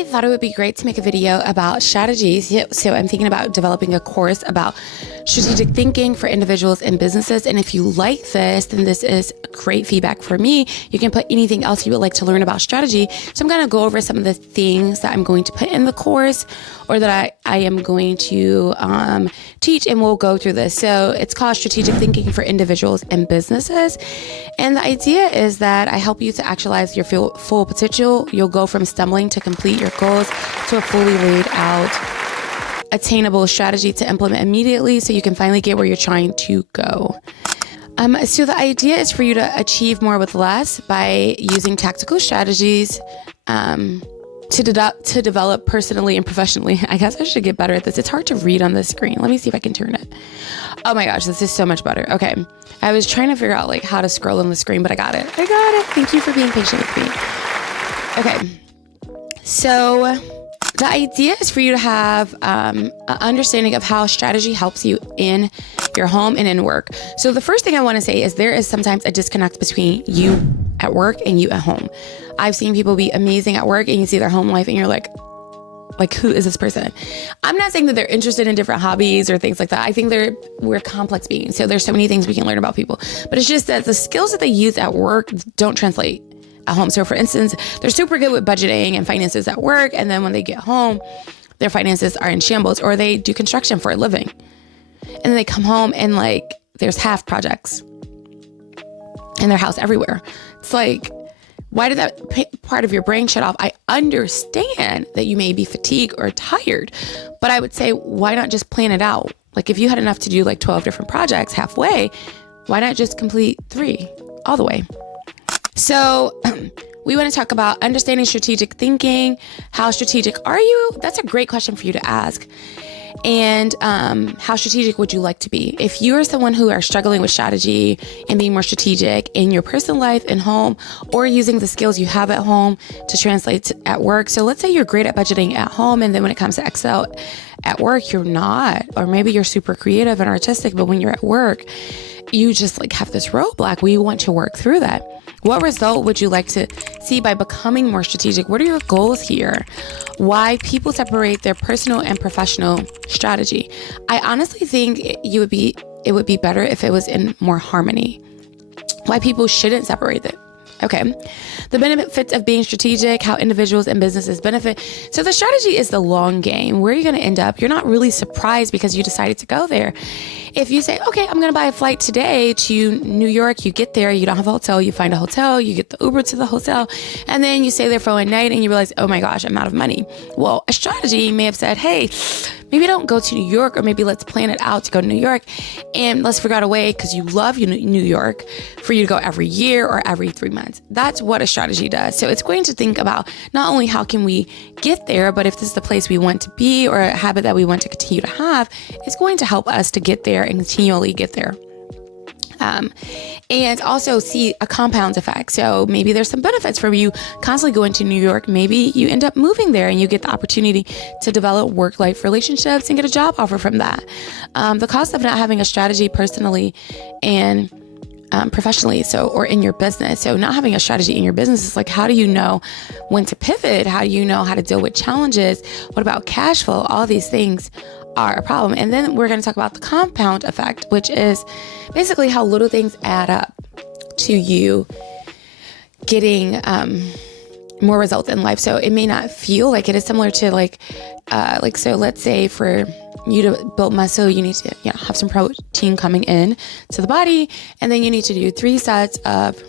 I thought it would be great to make a video about strategies. So I'm thinking about developing a course about strategic thinking for individuals and businesses. And if you like this, then this is great feedback for me. You can put anything else you would like to learn about strategy. So I'm going to go over some of the things that I'm going to put in the course, or that I am going to teach, and we'll go through this. So it's called Strategic Thinking for Individuals and Businesses. And the idea is that I help you to actualize your full potential. You'll go from stumbling to complete your goals to a fully laid out, attainable strategy to implement immediately so you can finally get where you're trying to go. So the idea is for you to achieve more with less by using tactical strategies to develop personally and professionally. I guess I should get better at this. It's hard to read on the screen. Let me see if I can turn it. Oh my gosh, this is so much better. Okay. I was trying to figure out how to scroll on the screen, but I got it. Thank you for being patient with me. Okay. So the idea is for you to have an understanding of how strategy helps you in your home and in work. So the first thing I want to say is there is sometimes a disconnect between you at work and you at home. I've seen people be amazing at work and you see their home life and you're like, who is this person? I'm not saying that they're interested in different hobbies or things like that. I think we're complex beings. So there's so many things we can learn about people, but it's just that the skills that they use at work don't translate at home. So for instance, they're super good with budgeting and finances at work. And then when they get home, their finances are in shambles, or they do construction for a living. And then they come home and there's half projects in their house everywhere. It's why did that part of your brain shut off? I understand that you may be fatigued or tired, but I would say, why not just plan it out? If you had enough to do 12 different projects halfway, why not just complete 3 all the way? So we want to talk about understanding strategic thinking. How strategic are you? That's a great question for you to ask. And how strategic would you like to be? If you are someone who are struggling with strategy and being more strategic in your personal life and home, or using the skills you have at home to translate at work. So let's say you're great at budgeting at home, and then when it comes to Excel at work, you're not. Or maybe you're super creative and artistic, but when you're at work, you just have this roadblock. We want to work through that. What result would you like to see by becoming more strategic? What are your goals here? Why people separate their personal and professional strategy? I honestly think it would be better if it was in more harmony. Why people shouldn't separate it. Okay. The benefits of being strategic, how individuals and businesses benefit. So the strategy is the long game. Where are you going to end up? You're not really surprised because you decided to go there. If you say, okay, I'm going to buy a flight today to New York, you get there, you don't have a hotel, you find a hotel, you get the Uber to the hotel, and then you stay there for one night and you realize, oh my gosh, I'm out of money. Well, a strategy may have said, hey, maybe don't go to New York, or maybe let's plan it out to go to New York, and let's figure out a way, because you love New York, for you to go every year or every 3 months. That's what a strategy does. So it's going to think about not only how can we get there, but if this is the place we want to be or a habit that we want to continue to have, it's going to help us to get there and continually get there. And also see a compound effect. So maybe there's some benefits from you constantly going to New York. Maybe you end up moving there and you get the opportunity to develop work-life relationships and get a job offer from that. The cost of not having a strategy personally and professionally, or in your business. So not having a strategy in your business is how do you know when to pivot? How do you know how to deal with challenges? What about cash flow? All these things are a problem. And then we're going to talk about the compound effect, which is basically how little things add up to you getting more results in life. So it may not feel like it is similar to so let's say for you to build muscle, you need to have some protein coming in to the body, and then you need to do 3 sets of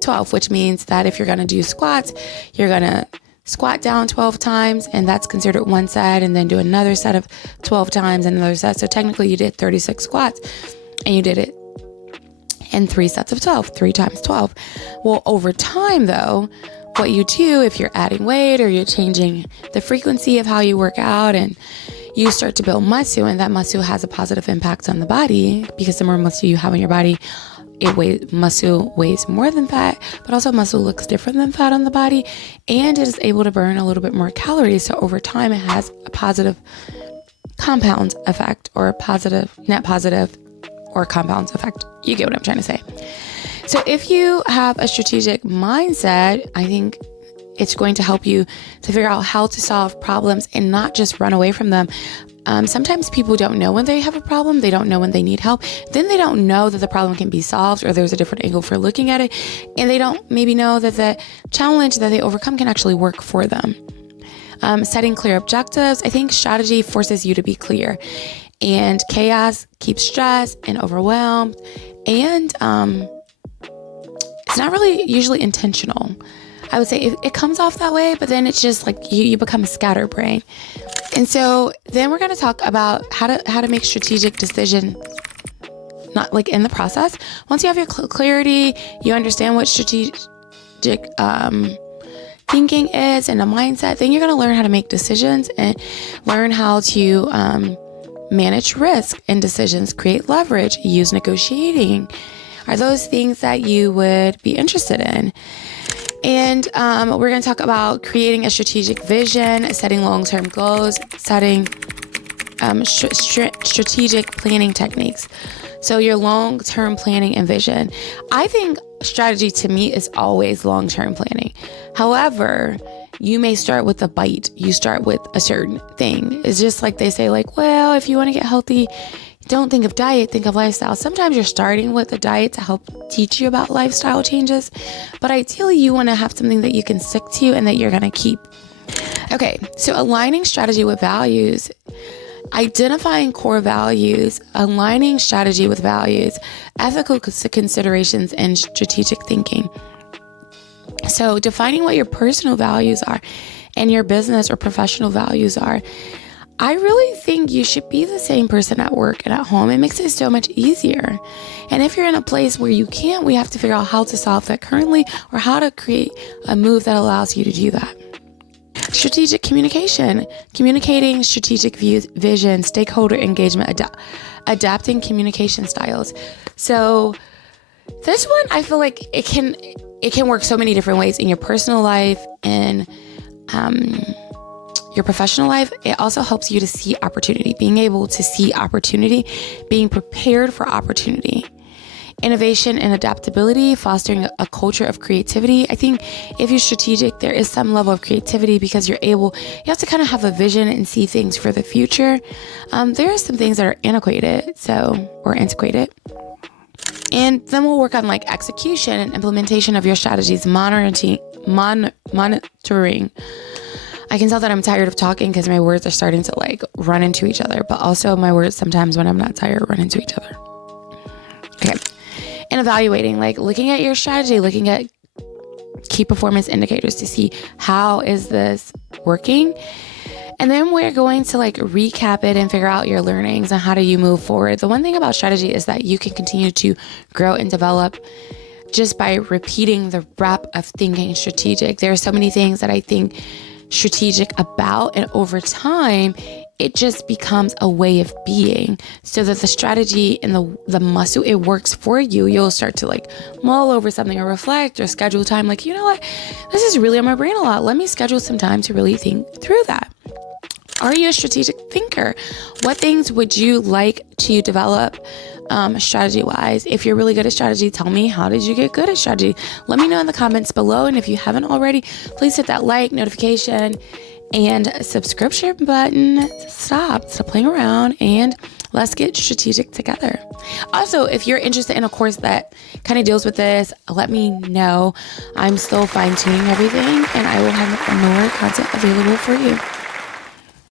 12, which means that if you're going to do squats, you're going to squat down 12 times, and that's considered 1 set, and then do another set of 12 times and another set. So technically you did 36 squats, and you did it in 3 sets of 12, 3 times 12. Well, over time though, what you do if you're adding weight or you're changing the frequency of how you work out, and you start to build muscle, and that muscle has a positive impact on the body, because the more muscle you have in your body, muscle weighs more than fat, but also muscle looks different than fat on the body, and it is able to burn a little bit more calories. So over time, it has a positive compound effect, or a positive net positive or compound effect. You get what I'm trying to say. So if you have a strategic mindset, I think it's going to help you to figure out how to solve problems and not just run away from them. Sometimes people don't know when they have a problem. They don't know when they need help. Then they don't know that the problem can be solved or there's a different angle for looking at it. And they don't maybe know that the challenge that they overcome can actually work for them. Setting clear objectives. I think strategy forces you to be clear, and chaos keeps stress and overwhelmed. And it's not really usually intentional. I would say it comes off that way, but then it's just like you become a scatterbrain. And so then we're going to talk about how to make strategic decisions, not like in the process. Once you have your clarity, you understand what strategic thinking is and a mindset, then you're going to learn how to make decisions and learn how to manage risk in decisions, create leverage, use negotiating. Are those things that you would be interested in? And we're going to talk about creating a strategic vision, setting long-term goals, setting strategic planning techniques. So your long-term planning and vision. I think strategy to me is always long-term planning. However, you may start with a bite. You start with a certain thing. It's just like they say, like, well, if you want to get healthy, don't think of diet, think of lifestyle. Sometimes you're starting with a diet to help teach you about lifestyle changes, but ideally you want to have something that you can stick to and that you're going to keep. Okay, so aligning strategy with values, identifying core values, aligning strategy with values, ethical considerations, and strategic thinking. So defining what your personal values are and your business or professional values are. I really think you should be the same person at work and at home. It makes it so much easier. And if you're in a place where you can't, we have to figure out how to solve that currently or how to create a move that allows you to do that. Strategic communication, communicating strategic views, vision, stakeholder engagement, adapting communication styles. So this one, I feel like it can work so many different ways in your personal life and your professional life. It also helps you to see opportunity, being able to see opportunity, being prepared for opportunity. Innovation and adaptability, fostering a culture of creativity. I think if you're strategic, there is some level of creativity because you have to kind of have a vision and see things for the future. There are some things that are antiquated. And then we'll work on like execution and implementation of your strategies, monitoring. I can tell that I'm tired of talking because my words are starting to like run into each other, but also my words sometimes when I'm not tired run into each other. Okay. And evaluating, like looking at your strategy, looking at key performance indicators to see how is this working. And then we're going to like recap it and figure out your learnings and how do you move forward. The one thing about strategy is that you can continue to grow and develop just by repeating the rep of thinking strategic. There are so many things that I think strategic about, and over time it just becomes a way of being, so that the strategy and the muscle, it works for you. You'll start to like mull over something or reflect or schedule time, like, you know what, this is really on my brain a lot, let me schedule some time to really think through that. Are you a strategic thinker? What things would you like to develop strategy wise? If you're really good at strategy, tell me, how did you get good at strategy? Let me know in the comments below. And if you haven't already, please hit that like, notification, and subscription button. Stop playing around and let's get strategic together. Also, if you're interested in a course that kind of deals with this, let me know. I'm still fine tuning everything and I will have more content available for you.